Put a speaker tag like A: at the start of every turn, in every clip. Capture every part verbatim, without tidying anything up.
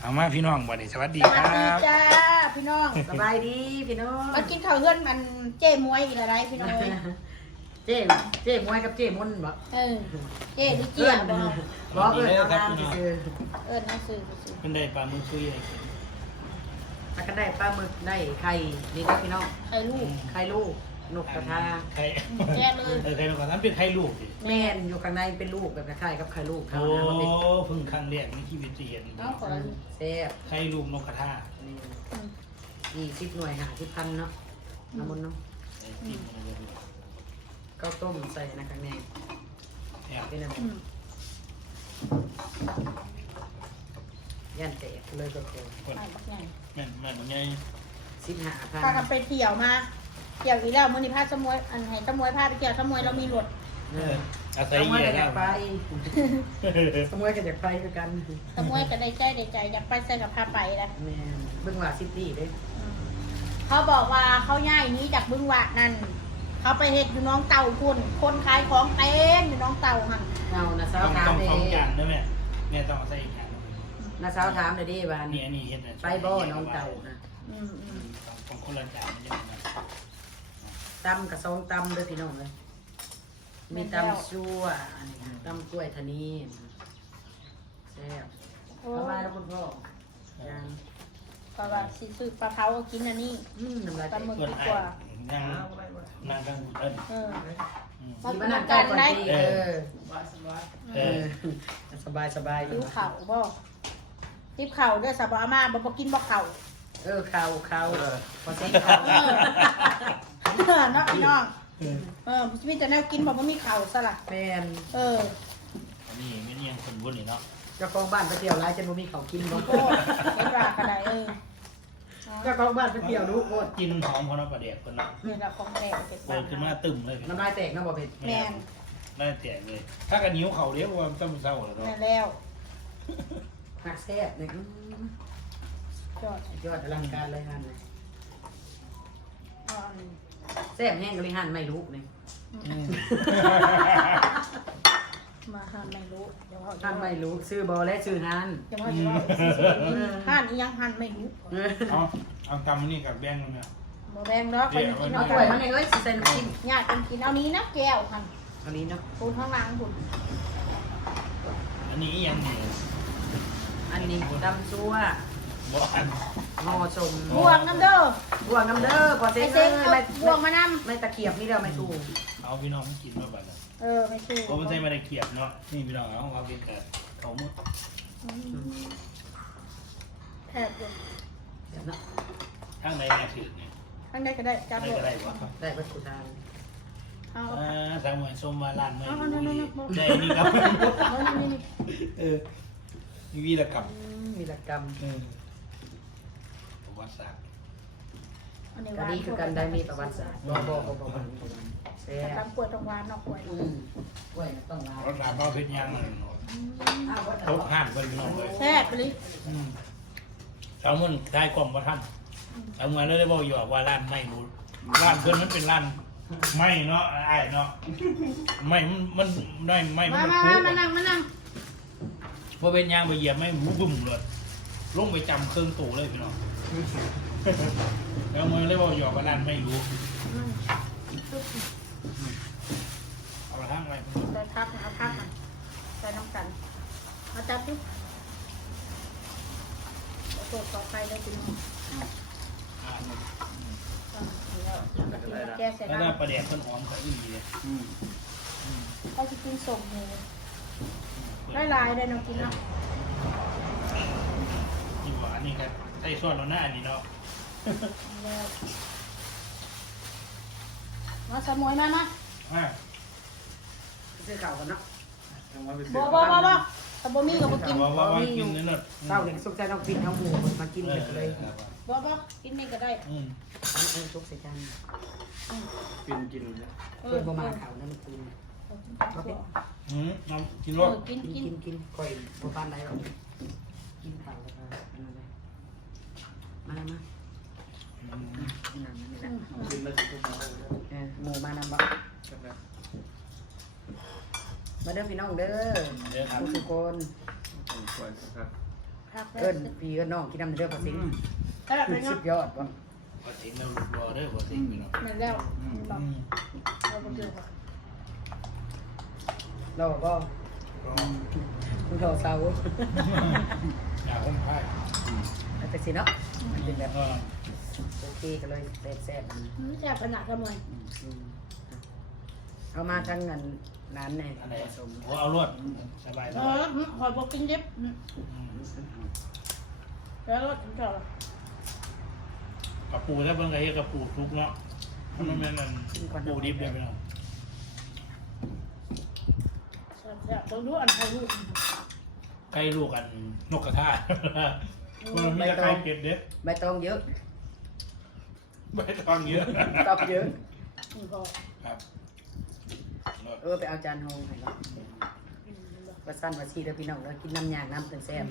A: เอามาพี่น้องวันนี้สวัสดี
B: ส
A: ค
B: วัส
A: รั
B: ดี
A: บ
B: จ้าพี่น้อง
C: สบายดีพี่น้อง
B: มากินข้าวเพื่อนมันเจ้มวยอีกอะไรพี่น้อง
C: เจ๊เจ๊มวยกับเจ๊มนบ่
B: เออเจ้ดิเจียบ
C: บอกเอิญเอาน้ำคือ
B: เออนั่นซื้อซื้อ
A: เป็นได้ปลาหมึกซุยอะไรกิน
C: แล้วก็ได้ปลาหมึกได้ไข่นี่ครับพี่น้อง
B: ไข่ลูก
C: ไข่ลูกนกกระทา
A: ไข่
B: แย่เลย
A: เออไข่นกกระทาเป็นไข่ลูกดิ
C: แม่นอยู่ข้างในเป็นลูกแบบคล้ายๆกับไข่ลูกเขา
A: โอ้
C: นะมันเป็น
A: เพิ่งครั้งแรกในชีวิตที่เห็น
B: เอาขอ
C: แซ่บ
A: ไข่ลูกนกกระทา
C: นี่สิบหน่วยหาสิบพันเนาะน้ำมันเนาะ
A: เออกินมาเลย
C: ข้าวต้มใส่นะข้างใน
A: แอบ
C: เป็นอะไรย่านแตกเลยก็คือ
A: คน
B: ไข่บักใหญ่
A: แม่นแม่นมันไง
C: สิบห้าพัน
B: พากันไปเที่ยวมาเที่ยวอีกแล้วมื้อนี้พาสมวยอันให้สมวยพาไปเที่ยวสมวยเรามีรถ
A: เอออาศัย
C: สมม
A: เหี้
C: ติ
A: ย
C: ก็อ
A: แล้
C: ยาว กไปสมมติก็อยากไปคือกัน
B: สมวยก็ได้ใจได้ใจอยากไปใส่กับพาไปนะ
C: แม่นเบิ่งว่าซิตี้เด้
B: เขาบอกว่าเขาย้ายหนี้จากบึงหวะนั่นเขาไปเฮ็ดอยู่น้องเต่าคุณคนขายของเต็มอยู่น้องเต่าหั่น
C: เอานะสา
A: ต้
C: ว
A: อง
C: ถาม
A: ต้อง
C: เด้
A: สองอย่างนะแม่แม่ต้องเอาใส่อีกอย่าง
C: นะสาวถามเด้ดิว่า
A: อันนี้อันนี้เห็ดนะ
C: ไปบ่น้องเต่านะ
B: อืมอืม
A: ของคนละจานมันยังไง
C: ตำกับซองตำเด้อพี่น้องเลยมีตำชั่วอันนี้ตำกล้วยทะนีแซ่บ
B: โอ้
C: สบายแล้วคุณพ่อยัง
B: เพราะว่าสิซื้อปลาเผาก็กินอันนี้
C: อืมน้ำลาย
B: ปลาหมึก
A: เพื่อน
B: ดี
A: ไอ้
B: กว่า
A: นั่งนั่งกันเอิ้น
B: เออ
A: อืม
B: มา
C: ที่
B: กิ
C: บ้าน นนั่ง
B: กั
C: กัน น
B: ได้
C: ได้เออ
A: เอ
C: เอ
A: อ
C: อสบายสบาย
B: หิวเข่าบ่ทิพเข่าด้วยสับอามาบ่บ่กินบ่เข่า
C: เออข่าวข่าว
A: เออ
C: พอเซ็งข่าว
B: เออเออเนาะพี่น้องเออมีแต่แนวกินบ่บ่มีเข่าซะล่ะ
C: แมน
B: เออ
A: อันนี้ไม่เนียงคนบุญนี่เนาะ
C: เจ้าของบ้านไปเที่ยวร้ายจนบ่มีเขาวกินบ่
B: โคตรเฮ็ดว่าก็ได้เออ
C: เจ้าของบ้านไปเที่ยวดูโคตร
A: กินหอมเขาเนาะประเดี๋ยวคนเนาะ
B: นี่ละของแท้เก็บ
A: เปิ
B: บ้า
A: ดขึ้นมาตึมเลย
C: น้ำลายแตกเนาะบ่เป็น
B: แม่น
A: ได้แตกเลย ถ้ากันนิ้วเขาเรียกว่าต้องเศร้าแล้วเนาะ
B: แม่นแล้ว
C: หักแซ่บเนี่ยอื้อย
B: อด
C: ยอดอลังการเลยฮันเลย
B: อ่อน
C: แซ่บแห้งก็เลยฮันไม่รู้เนี่ย
B: มาหาไม่รู้เดี๋ยวเขา
C: ฮันไม่รู้ซื้อบอและซื้อฮัน
B: เดี๋ยวเขาจะว่าหั่นอีหยังหั่นไม่รู้
A: เอาเอากำนี่กับแบงค์มันเนี่ย
B: บ่แบ่งดอกไปกิน
C: เอา
B: เอา
C: ถ้วยมาให้เอ้ยสิใส่น้ำจิ้ม
B: ญาติกันกินเอานี้นะแก้วหั่น
C: อันนี้เนาะ
B: ปูนข้างล่างคุณ
A: อันนี้ยังนี่
C: อันนี้ตำซัว
A: บ่อัน
C: งอชม
B: บวงน้ำเด้อบ
C: วงน้ำเด้อพอเซ็
B: ไอ้
C: ง
B: เซ็ง
C: เอ้ย
B: เอา
C: ไม่
B: บวงมาน
C: ไม่ตะเกียบนี่เดียวไม่ถูก
A: เอาพี่น้องกินมาบัดนั้น
B: ำเออไม่ถูก
A: เพราะมันใช่มาได้เกียบเนาะนี่พี่น้องเอาเอาเป็นกับเขาหมด
B: แทบเลย
C: เดี๋ยวเนาะ
A: ข้างในแม่ถือเนี่ย
B: ข้างในก็ได้จับ
A: ได้
B: เลย
A: ก็ได้วะ
C: ได้วัตถุทาน
B: เอา
A: อ่าสามหมวยส้มมาลานไม่
B: เอา
A: รู้
B: เอา
A: ดี
B: เอา
A: ได้นี่ครับ
B: เอานี่นี่
A: เออมีวีรกรรม
C: อืมมีหลักกรรม
A: เออประวัติศาสตร์
B: อันนี้
C: ก็
B: วาน
C: ดีคือกันได้มีประวัติศาสตร์บ่บ่บ่บ่บ่แซ่
B: ตา
C: บ
B: มกล้วยตรงวานนอกกล้วย
C: อืมกล้วยต้องลา
A: ประวัติศาสตร์เราเพชรยังเลย
C: อ้าววัด
A: ตกห้านไปพี่น้องเลย
B: แซ่บไปเลย
A: อืมสาวมันได้กล่อมว่าท่านสาวมันได้บอกอยู่ว่าร้านไม่รู้ร้านเพื่อนมันเป็นร้านไม่เนาะไอ้เนาะไม่มันมันได้ไม่มัน
B: มา
A: มัน
B: มา
A: คุ
B: มาก มานั่งมานั่ง
A: พอเป็นยางไปเหยียบไม่หูบุ่มเลยลงไปจำเครื่องตู่เลยพี่น้องแล้วมันเลยบอกอยู่ว่าร้านไม่รู้เอามาทั้งอะไร
B: ใส่ทับเอาทับมาใส่น้ำกันมาจับดิโตัวต่อไปเลยคุณแกใส่
A: แล้ว
B: น้
A: ก็ประเดี๋ยวต้นหอมกับอีเลย
B: ำเขาจะกินส่งเลยได้ลายได้น้องกินเนาะ
A: นี่หวานนี่ครับใส่ส่วนเราหน้านี่เนาะ
B: มาสมวยมามา
A: อ่า
C: ซื้อข้าวกันเนาะ
B: บ่บ่บ่บ่ถ้าบ่มีก็บ่กิน
A: ว่าว่าว่ากินเนื้อ
C: เช้าหนึ่งสุกใจต้องปิดเอาหมูมากินกันเลย
B: บ่บ่กินนี่ก็ได้
A: อืม
C: เอาเอาสุกใส่จาน
D: กินกินนะ
B: เอ
C: เพื่
B: อ
C: อนบ่มาข่าวนั่นคืน
A: อืมน้ำกิน
B: เอ
A: รส
B: อกิน
C: กิน
B: กิน
C: กินกินก่อยบ่ปานใดหรอกกินข้าวแล้วก็อันนั้นเลยมามากินน้ำนี่แหละ
D: กินแล้วจะต้องมาได้เลย
C: เออหมูมานำบ่
D: ครับ
C: มาเด้อพี่น้องเด้อ
A: เดี๋ยวครับ
C: ทุกคน
D: ต้องช่วยครับ
C: ไผ
B: ครับ
C: เอิ้นพี่เอิ้นน้องกินน้ำเด้อพอสิง
B: ถ้าแบบเป็น
C: สุ
B: เนาะ
C: ดยอดว่ะ
A: พอสิงแล้วลูกรอเด้อพอสิงพี่น้อง
B: เหมือนแล้วบอกเราไปเจอค่ะ
C: เราก็
A: รอ
C: คุณเขาเซา
A: อยากคนไข้
C: แล้วแต่สิเนาะมันเป็นแบบ
A: เออ
C: โอเคก็เลยแซ่บๆมัน
B: อืมแซ่บขนาดทำไม
C: อืมเอามาทั้งเงินร้านแน่
A: อันไหน
C: ผสม
A: โอ้เอารวดสบายส
B: เอบ
A: าย
B: อหอยบอกกินดิบอืม
A: อืม
B: แล้วก็ถึงจะ
A: กระปูถ้าเบิ่งก็เฮ็ดกระปูทุกเนาะถ้ามันแม่นอันปูดิบได้พี่น้อง
B: แซ่บต้องดูอันไทยลูก
A: ใกล้ลูกกันนกกระทามันมีแต่ไข่เป็ดเด้
C: ใบตองเยอะ
A: ใบตองเยอะ
C: ตองเยอะ
B: อืมพอ
A: ครับ
C: เออไปเอาจานโฮให้เรา
B: อืม
C: ว่าสั้นว่าชีเด้อพี่น้องเด้อกินน้ำยางน้ำเป็นแซ่บ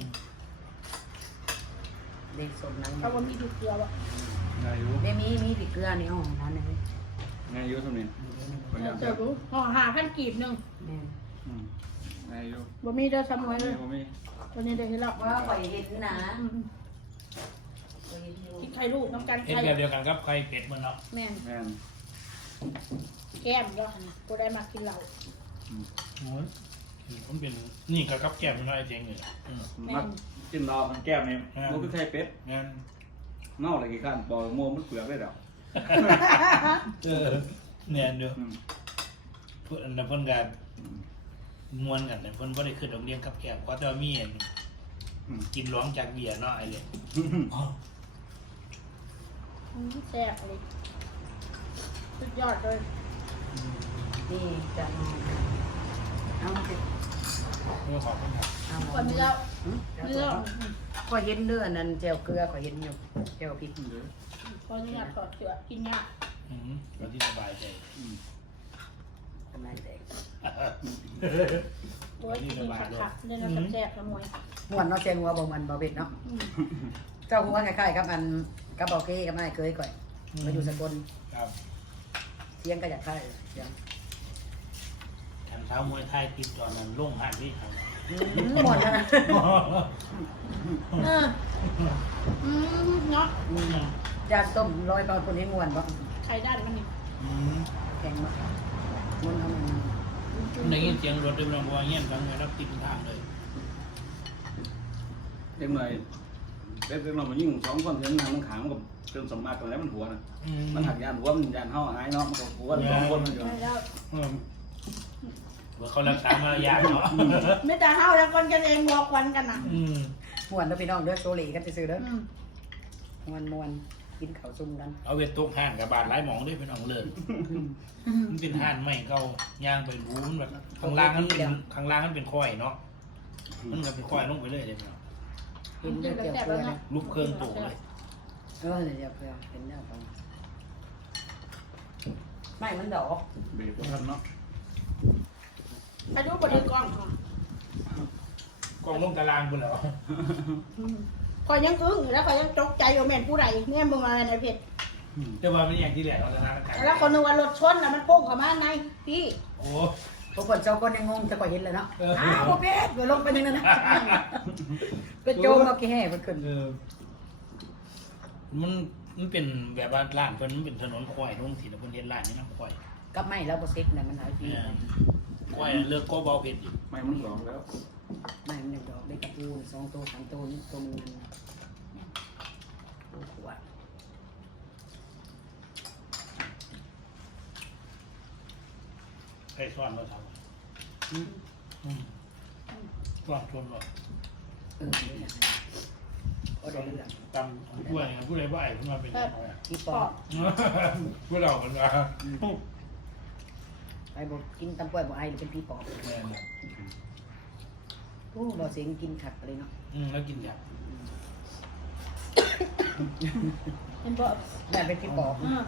C: เด็กสมนัง
B: ถ้าว่ามีดูเกลือวะ
D: นายยุ
C: เดี๋ยวมีมีพริกเกลือในห้องร้านไหน
D: นายยุทำนี่พยายาม
B: เจอรู้ห่อหาพันกีบหนึ่ง
C: แม่
D: นายยุ
B: บ่มีเด้อซ้ำไว้เลย
D: ผมมี
B: ตัวนี้ได้เห็นแล้ว
C: ว่าข่อยเห็นนะ
B: อืม
C: ข่อยเห็นอยู่
B: ที่ไข่ลูกน้ำกัน
A: เฮ็ด
B: ไข่
A: แบบเดียวกันครับไข่เป็ดมันเนาะ
B: แม่น
D: แม่น
B: แก้มก็กูได้มากินเหล้า
A: โอ้ยมันเป็นนี่กับกับแก้มมันน้อยเจงเลยอืม
D: มักกินรอมันแก้วนี่มันคือไข่เป็ด
A: งั้น
D: เน่าอะไรกี่ขั้นปล่อยโมมันเปลือกได้ดอก
A: เออเนี่ยเด้อเพิ่นอันนั้นเพิ่นก็มวนกันเนี่ยเพิ่นบ่ได้ขึ้นโรงเรียนกับแก้มเพราะแต่ว่ามีอันกินร้องจากเบียร์เนาะไอ้เลยอ๋อ
B: อืมแซ่บเลยสุดยอดเลย
C: นี่จะเอามาสิ
A: เมื่อขอบคุณครับ
C: เอา
B: ก่อนนี้แล้ว
C: หืม
B: นี่แล้ว
C: ข่อยเห็นเด้ออันนั้นแจ่วเกลือข่อยเห็นอยู่แจ่วพริก
B: ตอนนี้อยากถอดเสื้อกินยาก
A: อืมวันที่สบายใจ
C: ทำไมแตก
B: โอ้ยกินขักๆเนี่ยนะแซ่บๆนะมวย
C: ม่วนเนาะแจงหัวบ่มันบ่เบ็ดเนาะ
B: อืม
C: เจ้าหัวคล้ายๆกับอันกับเบาเก้กับไม้เคยก่อยมาอยู่สกล
A: ครับ
C: เสียงก็อยากคล้ายเสียง
A: ขันเท้ามวยไทยติดตอนนั้นลงหันที่ทาง
C: อืมม่วนนะ
B: เอออืมเนาะ
C: อืมจานต้มร้อยปอนด์คนนี้ม่วนบ่
B: ไข่ด้านมันนี่
A: อืม
C: แข็งบ่ม่วนเอามัน
A: ได้ยินเสียงรถเดินมาว่าเงี้ยทั้งไงรับติดทางเลย
D: เด็กหน่อยเด็กหน่อยมันยิ่งสองคนเสียงนางมันขางมันกับเติมสมมาตรงไหนมันหัวนะ
A: อืม
D: มันหักยานหัวมันยานเท้าหายเนาะมันก็หัวสองคนมันอยู่
B: ไม่แล้ว
A: อืมว่าเขารักษามารยาทเนาะ
B: ไม่แต่เฮาแล้วคนกันเองบอกวันกันน่ะ
A: อืม
C: ม่วนเด้อพี่น้องเด้อโซเลกันซื่อๆเด้อ
B: อืม
C: ม่วนม่วนกินข้าวซุ่มกัน
A: เอาเวทตกห่านกับบาดไร้หมองด้วยเป็นของเลิศมันเป็นห่านใหม่เก่าย่างไปรู้มันแบบข้างล่างมันเป็นข้างล่างมันเป็นค่อยเนาะมันก็เป็นค่อยลงไปเลยเลยเนาะ
C: เห็นเด้อเจียวเกลือนะ
A: รูปเครื่องตูเลย
C: เออเดี๋ยวเกลือเห็นแล้วตรงไม่มันดอก
D: เบรกทันเนาะ
B: อายุบ่ได้กล้องค่ะ
A: กองลงตารางคุณเหรอ
B: อืมข่อยยังอึ้งอยู่แล้วข่อยยังตกใจว่าแม่นผู้ใดเนี่ยมึงอะไรในเพจ
A: แต่ว่าเป็นอย่างที่แหลกเราจะนั่งกัน
B: แล้วคนนึกว่ารถชนแล้วมันโป้งเข้ามาในพี่
A: โอ้
C: ทุกคนเจ้าคนยังงงจะก่อยเห็นเลยเนาะ
A: เออ
C: อ้าวบ่เป็ดเดี๋ยวลงไปนึงนะนะก็โจมเอาแค่แห่มันขึ้น
A: เออมันมันเป็นแบบว่าร้านเพิ่นมันเป็นถนนควายลงสีแล้วเพิ่นเฮ็ดร้านนี่นะควาย
C: กับไม่แล้วบ่เซ็กน่ะมันเอาที่
A: ควายเลือกก็เบาเผ็ดอยู่
D: ไม่มันหลอกแล้ว
C: ไม่มันดอกได้กับปูสองตัวสามตัวนี่ตัวมันนั่นตัวขวด
A: ใครซ่อนมาท
C: อืม
A: ำอืมซ่อนชวนบ่
C: เออนี่แหละก็ได้เรื่อง
A: ตำผู้ใดผู้ใดบ่ไอ้ขึ้นมาเป็นอะไร
C: ที่ป
B: ป
C: อ
B: อก ก
A: ผู้เรามันว่า
C: ไอ้บ่กินตำป่วยบ่ไอหรือเป็นพี่ปอบ
A: แม่น
C: โอ้บ่เสียงกินขัดเลยเนาะ
A: อืมแล้วกินยา
B: เห็นบ่
C: แม่เป็นพี่ปอบ
B: อืม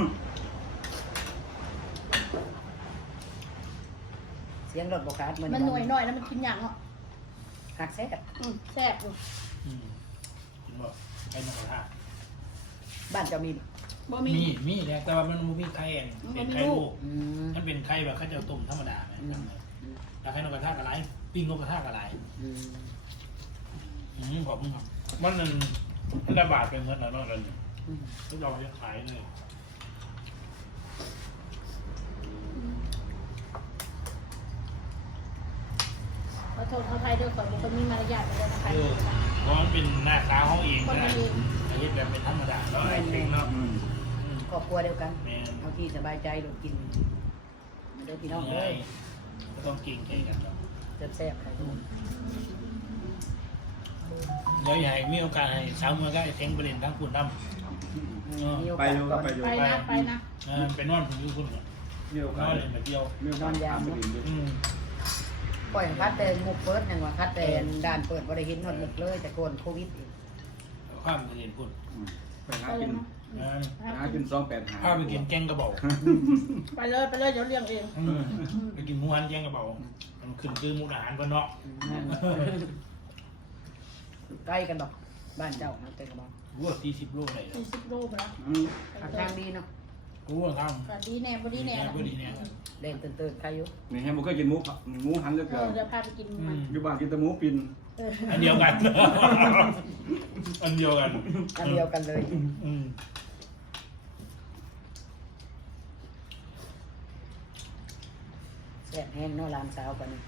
C: เสียงรถบ่ขาดเหมือน
B: มันหน่วยน้อยแล้วมันกินอย่างเนาะ
C: หักแซ่บ
B: อืมแซ่บอยู่
A: อืมกินบ่ไอ้นกกระทา
C: บ้านเจ้ามี
B: บ่มี
A: มีมีเนี่ยแต่ว่ามันบ่มีไข่อันเป็นไข่ลูก
C: อืม
A: มันเป็นไข่แบบเขาจะต้มธรรมดาไหมแล้วไข่นกกระทากอะไรปิ้งนกกระทากอะไร
C: อืม
A: อืมผมมันมันมันระบาดไปหมดแล้วเนาะเลย
C: อืม
A: ก็ยอมจะขายเลย
B: ขอโทษเขาไทยด้วยก่อนคนมีมารยาทไปเลยนะคะ
A: เออเพราะมันเป็นหน้าตาของเองนะอันนี้แบบเป็นธรรมดาเนาะไอ้เพลงเนาะ
D: อืม
C: ครอบครัวเดียวกัน
A: แม่
C: เอาที่สบายใจลูกกินเด้อพี่น้อง
A: เล
C: เด้อย
A: ก็ต้องเก่งใจกันเนาะ
C: แซ่บๆใครทุกคน
A: เดี๋ยวใหญ่มีโอกาสให้สาวเมืองก็ไอ้เท้งประเด็นทั้งคุณน้ำ
C: มีโอ
D: ไป
C: กาส
D: อยู่
C: ก่
D: ก็
C: อน
D: ไปอยู่
B: ไปนะไปนะ
A: เออเป็นนอนผมอยู่คุณเนี่ย
D: มีโอกา
A: น้
D: ส
A: อยเลยมาเที่ยว
D: มีโอกาสตามไปดินด้วย
A: อืม
C: ปล่อยคัดแต่มุกเปิดนั่นว่าคัดแต่ด่านเปิดบ่ได้เห็นฮอดมุกเลยแต่ก่อนโควิดอีก
A: ข้ามไปเรียนคุณ
D: อืมไปหา
B: ไปเล
D: กิ
B: ย
D: น
B: นะ
A: เออ
D: หากินสองแปดหา
A: ข้ามไปกินแกงกระเบา
B: ไปเลยไปเลยเดี๋ยวเลี้ยงเอง
A: อืมไปกินหมูหันแกงกระเบามันขึ้นคือหมูอาหารบนเนาะ
C: นั่นใกล้กันดอกบ้านเจ้านะเต็มกระบอก
A: วัวสี่สิบโลเลย
B: สี่สิบโลไปแล้ว
D: อืม
C: ทางดีเนาะ
A: วัวข้าม
B: ก็ดีแน่บ่ดีแน่ละ
A: บ่ดีแน่
C: เล่นตื่นๆใครอยู่
D: นี่แฮมบ่เคยกินหมูผัดหมูหันก็
B: เอ
D: เกิ
B: อน เดี๋ยวพาไปกินมัน
D: อยู่บ้านกินแต่หมูปิน
B: เออ
A: อันเดียวกัน อันเดียวกัน
C: อันเดียวกันเลย
A: อืม
C: แซ่บแห้งเนาะร้านสาวกันนี่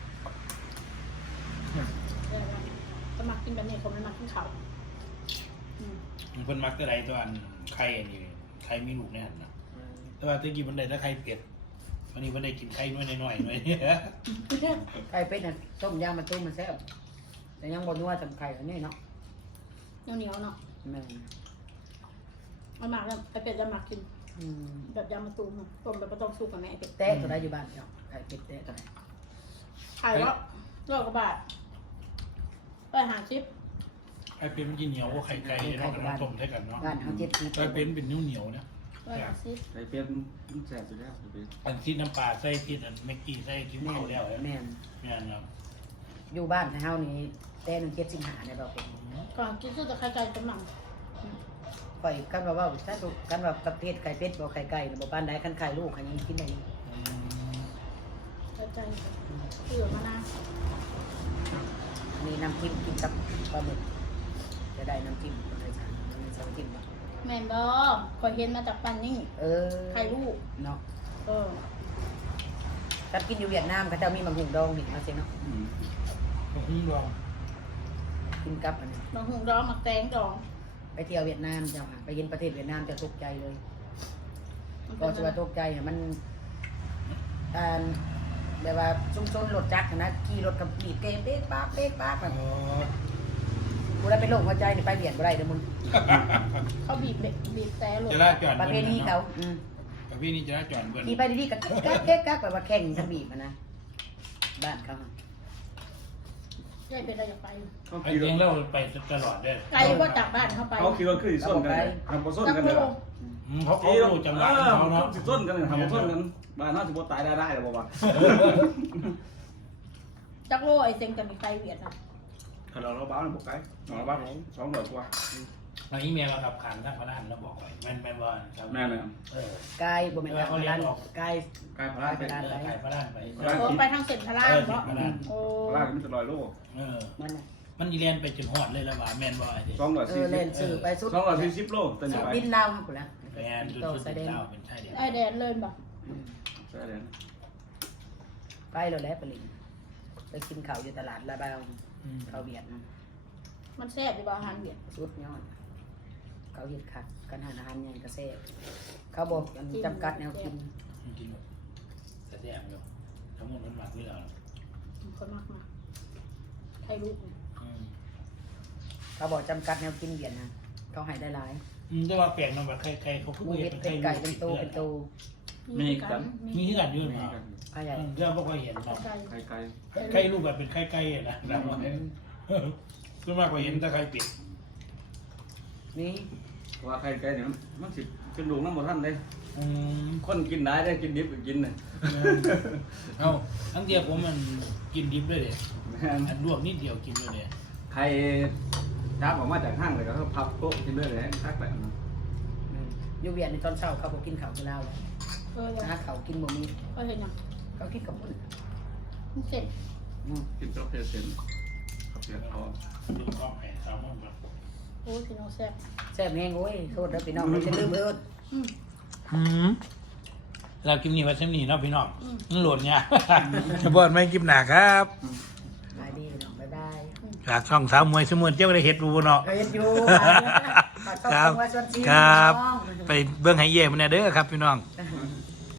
B: เออสมัครกินแบบนี้เขาไม่มากินข้าวอืม
A: มันเพิ่นมักจะได้ตัวอันไข่อันนี้ไข่มีลูกแน่นนะแต่ว่าตะกี้มันได้ถ้าไข่เป็ดวันนี้มันได้กินไข่น้อยๆหน่อยๆหน่อย
C: ไข่เป็ดน่ะต้มยำมันตุ้มมันแซ่บแต่ยังบ่นัวสำไข่อันนี้เนาะ
B: เหนียวเหนียวๆเนาะ
C: แม่น
B: เอาหมักแล้วไอเป็ดจะหมักกิน
C: อืม
B: แบบยำมะตูมอะต้มแบบไม่ต้องสุกกับแม่ไอเป็ด
C: แตะตัวใดอยู่บ้านเจ้าไข่เป็ดแตะตัวใด
B: ขายแล้วร้อยกว่าบาทไปหาชิป
A: ไข่เป็ดมันกินเหนียวกว่าไข่ไก่เนาะมันต้มใช่กันเนาะ
C: บ้านเฮาเจ็ดสิบ
A: ไข่เป็ดเป็นเหนียวๆนะ
B: ร้อยหาชิป
D: ไก่เป็ดมันแซ่บอยู่แล้วไก่เป็ด
A: อันที่น้ำปลาใส่ที่อันเมกกี้ใส่คิ้ว
C: แม่
A: เขา
C: น
A: แล้วเนี่ย
C: แม่น
A: นี่นครับ
C: อยู่บ้านเฮานี่แต่หนึ่งเจ็ดสิงหาเนี่ยเราเป็น
B: ก่อนกินซื้อแต่ไข่ไก่เป็นหมัง
C: ข่อยกันว่าว่าถ้าถูกกันว่าประเภทไก่เป็ดบ่ไข่ไก่น่ะบ่ปานใดคันไข่ลูกคันยังกินได้อีก
A: อืม
B: ไข่ไก่เกลือมะนาว
C: อันนี้น้ำจิ้มกินกับปลาหมึกจะได้น้ำจิ้มคนไทยสั่งมีสองจิ้มเนาะ
B: แม่นบ่คอยเห็นมาจากปันนี่
C: เออ
B: ไข่ลูก
C: เนาะ
B: เออ
C: ถ้ากินอยู่เวียดนามเขาจะมีมังหุงดองนี่เนาะเจ๊เนาะ
D: อืม
A: ผมลอง
C: กินกับอันนี้
B: บางหุ่งดองหมักแตงดอง
C: ไปเที่ยวเวียดนามเจ้าค่ะไปเห็นประเทศเวียดนามจะตกใจเลย
B: มัน
C: ก็
B: เป็น
C: จะว่าตกใจอ่ะมันอ่าแบบว่าซุ่มๆรถจักรนะขี่รถกับบีบเกมเป๊ะป๊าบเป๊ะป๊าบแบบ
A: อ๋อ
C: กูได้เป็นโรคหัวใจนี่ไปเวียดบ่ได้เด้อมึง
B: เขาบีบเด็กบีบแต่หลุด
A: จะล่าจอด
C: ประเพณีเขาอืม
A: ประเพณีจะล่าจอดเบิ้ล
C: ขี่ไปดีๆก็แก๊กแก๊กแก๊กแบบว่าแข่งทั้งบีบอะนะบ้านเขา
B: ได้เป็นอะไรอยากไป
D: เขา
A: ไอ้
D: ขี่ร
A: เอ
D: ถ
A: งเราไปตลอดได้
B: ไกลก็จากบ้านเข้าไป
D: เขาขี่รถขึ้นส้นกันเลยทำบ่ส้นกันเลยว่ะ
A: อืมเขาเขารู้จังหวะของเขาเนาะ
D: สิส้นกันเลยทำบ่ส้นกันบ้านเฮาสิบ่ตายได้ได้หรอบ่วะ
B: จักโลไอเซ็งจะมีไกลเวียดนะ
D: ถ้าเราเราบ้านบ่ไกลเราบ้านสองร้อยกว่า
A: ไอ้เมียเราขับขันทั้งพระด้านเราบอกไว้แม่นแม่นว่าครับ
D: แม่นเลย
A: เออก
C: ายบ่แม่นทางร้านกาย
D: ไกลพลาดไป
C: ด้าน
A: เออขายพระด้านไป
B: โอ้ไปทางเส้นพระราม
A: เออ
B: เพราะ
A: พระด้าน
B: โอ้
D: พลาดมันจะลอยโล
A: เออ
C: นั่นน่ะ
A: มันยีเรียนไปจนหอดเลยแล้วว่าแม่นว่าไอ้เด็ก
D: สองร้อย
C: เอ
D: สี่
C: อ
D: สิ
C: เล่
D: บ
C: นสื่อไปสุด
D: สองร้อยสี่สิบโลตัน
C: สุด
D: ไป
C: ดินลาวพุ่นละ
A: แม่นจุด
C: โต
A: จุด
C: แสดง
A: เจ้าเป็นชายเดียว
B: ไอแดนเลยบ่
C: อืม
D: ใช่เลย
C: ไปแล้วแหละไปลินไปกินข้าวอยู่ตลาดลาบาว
A: อืม
C: ข้าวเวียดนะ
B: มันแซ่บดีบ่อาหารเวียด
C: สุดยอดเขาเฮ็ดคักกันหาอาหารใหญ่ก็แซ่บเขาบอกอันจำกัดแนวกิน
A: มันกินแบบแต่แซ่บอยู่ทั้งหมดมันหมักนี่แล้ว
B: คนมากมากไทยลูก
A: อืม
C: เขาบอกจำกัดแนวกินเวียดนะเขาให้ได้หลาย
A: อืมแต่ว่าแปลกเนาะแบบใครๆเขา
C: ห
A: เพิ่ง
C: มู
A: เห็
C: เห็
A: น
C: ดเป็ดไก่เป็นโตเป็นโต
A: มีที่กันอยู่เนาะ
C: อะไร
A: อืมเรื่องพวกเราเห็นเนาะ
B: ไก่
D: ไกลไกล
A: ไข่รูปแบบเป็นไข่ไก่อะนะนะส่วนมากเราเห็นแต่ไข่เป็ด
C: นี่
D: ว่าไกลไกลเนี่ยมันสิเป็นลูกน้ำบ่ทันเลย
A: อืม
D: คนกินได้ได้กินดิบก็กินเลย
A: เอาทั้งเดียวผมมันกินดิบด้วยเด็
D: แม่น
A: อันลวกนิดเดียวกินด้วยเด็
D: ใครจับออกมาจากห้างเลยก็พับโต๊ะกินด้วยเลยทักแบบนั้น
C: อยู่เวียดในตอนเช้าเขาบอกกินข้าวกับเรา
B: เออ
C: หาข้าวกินบ่มี
B: ก็เห็นยัง
C: เขาคิดกับพุ่น
B: มันเสร็จ
C: อืม
D: กินโต๊ะเพลเซนเสียคอ
A: ดูข้อแผ่แซลมอนก่อน
B: โอ้ยพี่น้องแซ่บ
C: แซ่บแห้งโอ้ยโทษเด้อพี่น้องเราจะลืมเอิ้น
B: อืม
A: อืมเรากินนี่ไว้เช่นนี้เนาะพี่น้อง
B: อืม
A: มันหล่นเนี่ยจะบอกไม่กินหนาครับ
C: บายดีพี่น้องบ๊ายบาย
A: จากช่องสาวมวยสมุนเจ้าได้เห็ดรูเนาะ
C: เรียนอยู่
A: ครับ ครับ ไปเบิ้งไฮเย่มันเนี่ยเด้อครับพี่น้อง